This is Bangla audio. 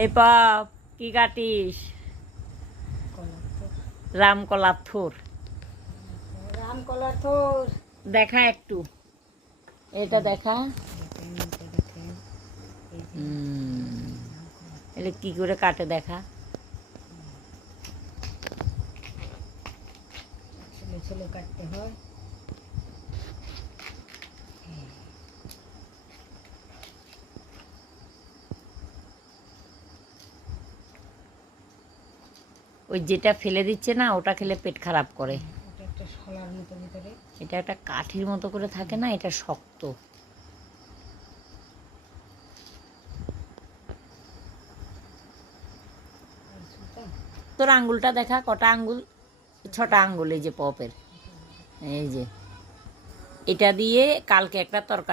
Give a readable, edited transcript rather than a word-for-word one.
এই পাপ কি কাটিস? রাম কলার থোর। রাম কলার থোর দেখা একটু, এটা দেখা। এটা কি করে কাটে দেখা। ছেলে ছেলে কাটতে হয়। ওই যেটা ফেলে দিচ্ছে না, ওটা খেলে পেট খারাপ করে। এটা একটা শলার মতো ভিতরে। এটা একটা কাঠির মতো করে থাকে না, এটা শক্ত। তোর আঙ্গুলটা দেখা, কটা আঙ্গুল? 6টা আঙ্গুল এই যে পপের। এই যে এটা দিয়ে কালকে একটা তরকারি